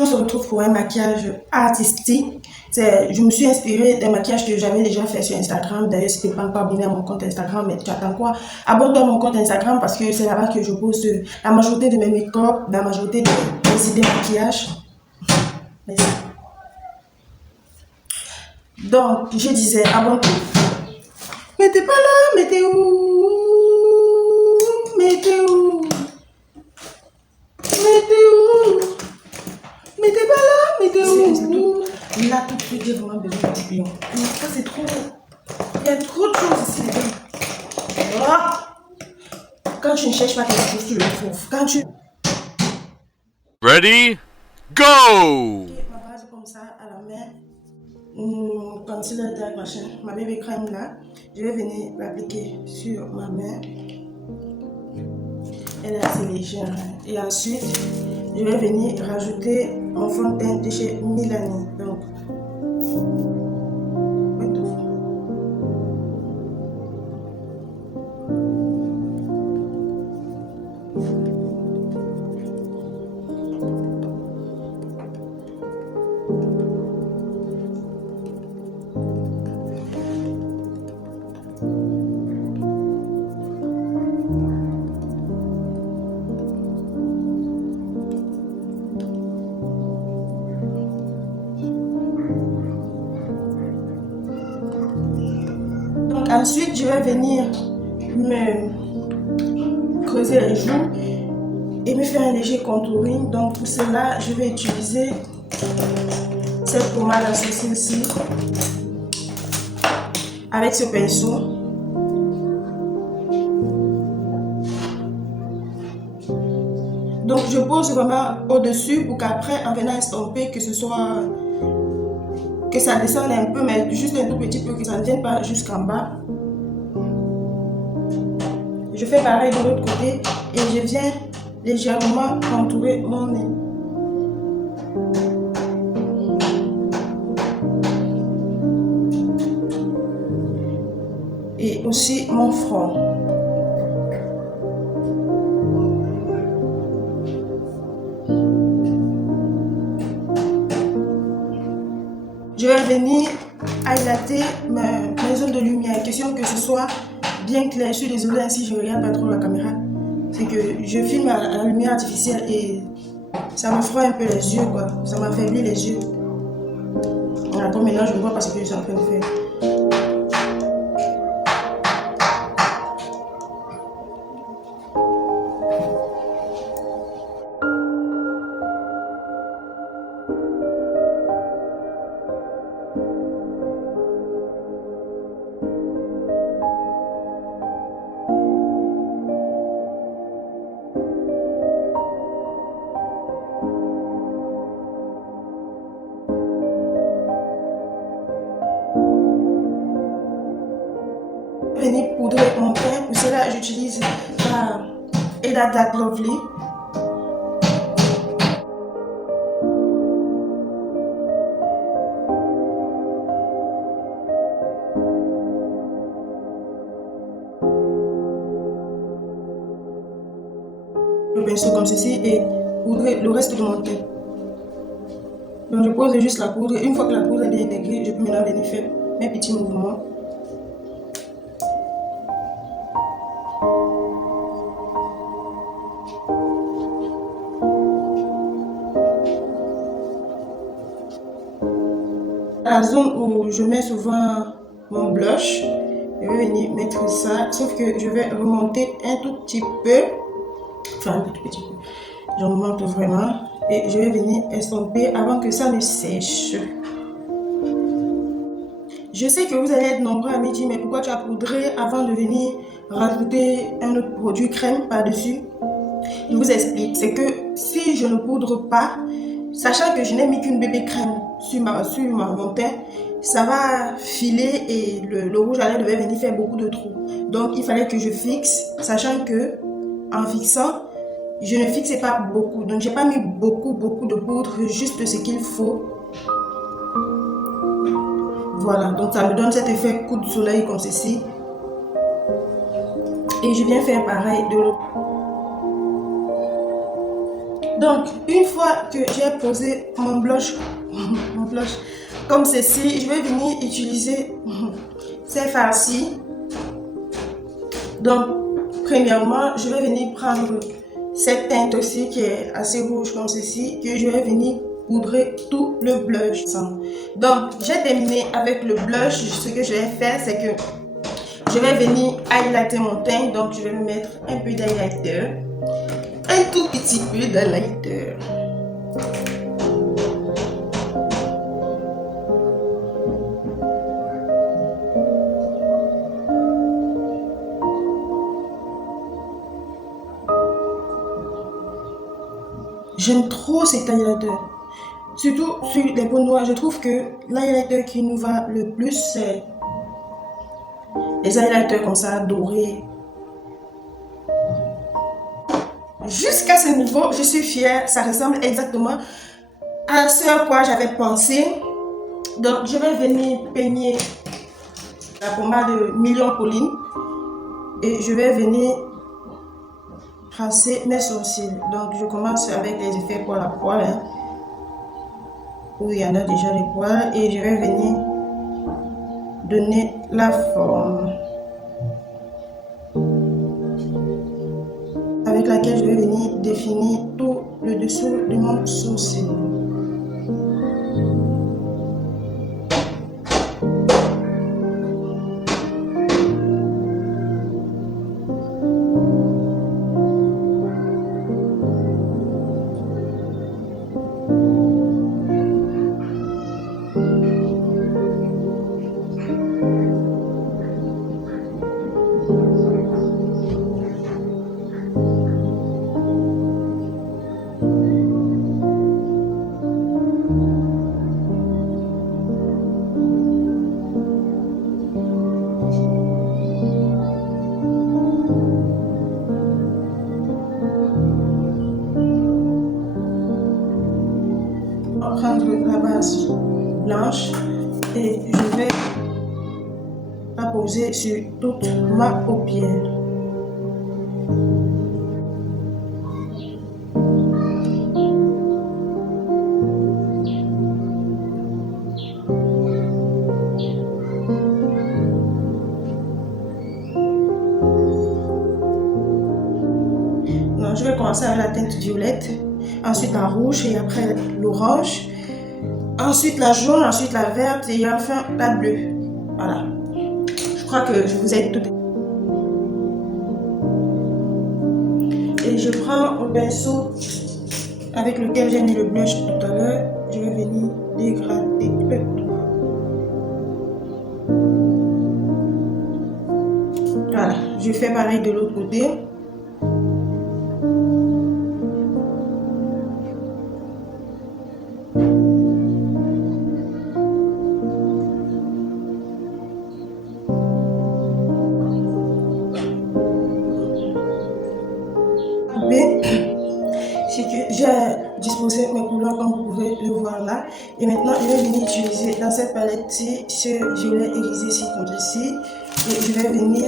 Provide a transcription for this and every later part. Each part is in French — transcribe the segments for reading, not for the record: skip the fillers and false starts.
On se retrouve pour un maquillage artistique. Je me suis inspirée d'un maquillage que j'avais déjà fait sur Instagram. D'ailleurs, si tu n'es pas encore abonné à mon compte Instagram, mais tu attends quoi? Abonne-toi à mon compte Instagram parce que c'est là-bas que je poste la majorité de mes make-up, la majorité de mes idées de maquillage. Merci. Donc, je disais, abonne-toi. Mais t'es pas là, mais t'es où? Mais t'es où? Mais t'es où? Mais t'es pas là, mais t'es où? Là, tout de suite, j'ai vraiment besoin de papillon. Mais ça, c'est trop. Il y a trop de choses ici. Ah! Quand tu ne cherches pas quelque chose, tu le trouves. Quand tu. Ready? Go! Ma base comme ça à la main. Concealer dark machin. Ma bébé crème là. Je vais venir l'appliquer sur ma main. Elle est assez légère. Et ensuite, je vais venir rajouter mon fond de teint de chez Milani. Donc, ensuite, je vais venir me creuser les joues et me faire un léger contouring. Donc pour cela, je vais utiliser cette pommade associée ici avec ce pinceau. Donc je pose vraiment au-dessus pour qu'après, en venant estomper, que ça descende un peu, mais juste un tout petit peu, que ça ne vienne pas jusqu'en bas. Je fais pareil de l'autre côté et je viens légèrement contourer mon nez. Et aussi mon front. Je vais venir highlighter mes zones de lumière. Question que ce soit bien clair. Je suis désolée si je ne regarde pas trop la caméra. C'est que je filme à la lumière artificielle et ça me froid un peu les yeux, quoi. Ça m'affaiblit les yeux. Voilà, comme maintenant je ne vois pas ce que je suis en train de faire. Venir poudrer mon teint. Pour cela, j'utilise la Eda Dark Lovely. Le pinceau comme ceci et poudrer le reste de mon teint. Donc je pose juste la poudre. Une fois que la poudre est bien intégrée, je peux maintenant venir faire mes petits mouvements. La zone où je mets souvent mon blush, je vais venir mettre ça, sauf que je vais remonter un tout petit peu, enfin un tout petit peu, je remonte vraiment et je vais venir estomper avant que ça ne sèche. Je sais que vous allez être nombreux à me dire, mais pourquoi tu as poudré avant de venir rajouter un autre produit crème par-dessus? Je vous explique, c'est que si je ne poudre pas, sachant que je n'ai mis qu'une bébé crème sur mon teint, ça va filer et le rouge à lèvres devait venir faire beaucoup de trous. Donc il fallait que je fixe, sachant que en fixant, je ne fixais pas beaucoup. Donc j'ai pas mis beaucoup de poudre, juste ce qu'il faut. Voilà, donc ça me donne cet effet coup de soleil comme ceci. Et je viens faire pareil de l'autre. Donc, une fois que j'ai posé mon blush, comme ceci, je vais venir utiliser ces farcis. Donc, premièrement, je vais venir prendre cette teinte aussi qui est assez rouge comme ceci, que je vais venir poudrer tout le blush. Donc, j'ai terminé avec le blush. Ce que je vais faire, c'est que je vais venir highlighter mon teint. Donc, je vais me mettre un peu d'highlighter. Un tout petit peu d'highlighter. J'aime trop cet highlighter. Surtout sur les peaux noires, je trouve que l'highlighter qui nous va le plus, c'est les highlighters comme ça, dorés. Jusqu'à ce niveau, je suis fière. Ça ressemble exactement à ce à quoi j'avais pensé. Donc, je vais venir peigner la pommade Million Pauline. Et je vais venir tracer mes sourcils. Donc, je commence avec les effets poil à poil. Où il y en a déjà les poils. Et je vais venir donner la forme avec laquelle je vais venir définir tout le dessous de mon sourcil. Prendre la base blanche et je vais la poser sur toute ma paupière. Donc, je vais commencer avec la teinte violette, ensuite la rouge et après l'orange, ensuite la jaune, ensuite la verte et enfin la bleue. Voilà. Je crois que je vous ai tout. Et je prends un pinceau avec lequel j'ai mis le blush tout à l'heure. Je vais venir dégrader le tout. Voilà. Je fais pareil de l'autre côté. J'ai disposé mes couleurs comme vous pouvez le voir là. Et maintenant, je vais venir utiliser dans cette palette-ci ce gilet irisé ci contre ici. Et je vais venir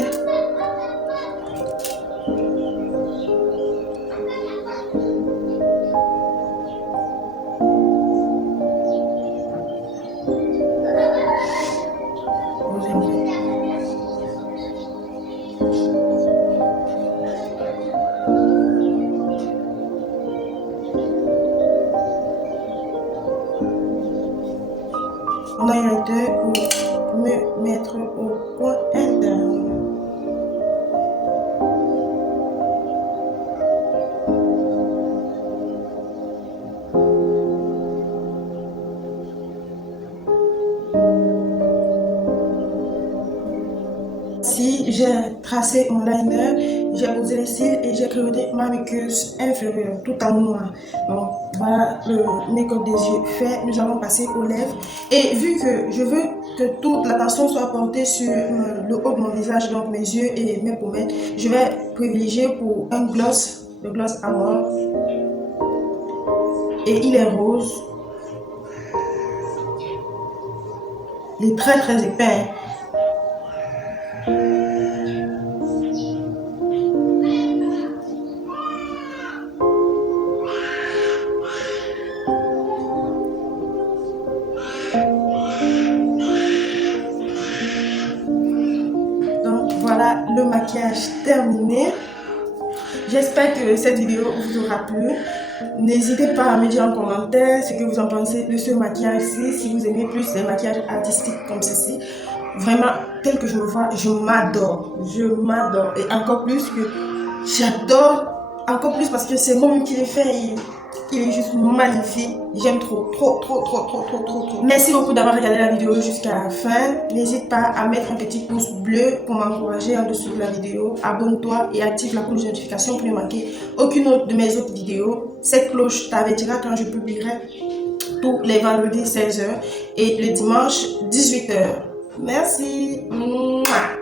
mon highlighter pour me mettre au coin interne. Si j'ai tracé mon liner, j'ai posé les cils et j'ai créé ma muqueuse inférieure tout en noir. Donc voilà le make-up des yeux fait. Nous allons passer aux lèvres. Et vu que je veux que toute l'attention soit portée sur le haut de mon visage, donc mes yeux et mes pommettes, je vais privilégier pour un gloss, le gloss Amore. Et il est rose. Il est très très épais. maquillage terminé. J'espère que cette vidéo vous aura plu. N'hésitez pas à me dire en commentaire ce que vous en pensez de ce maquillage-ci, si vous aimez plus les maquillages artistiques comme ceci. Vraiment, tel que je le vois, je m'adore. Je m'adore. Et encore plus que j'adore, encore plus parce que c'est moi qui l'ai fait. Il est juste magnifique. J'aime trop. Merci beaucoup d'avoir regardé la vidéo jusqu'à la fin. N'hésite pas à mettre un petit pouce bleu pour m'encourager en dessous de la vidéo. Abonne-toi et active la cloche de notification pour ne manquer aucune autre de mes autres vidéos. Cette cloche t'avertira quand je publierai tous les vendredis 16h et le dimanche 18h. Merci. Mouah.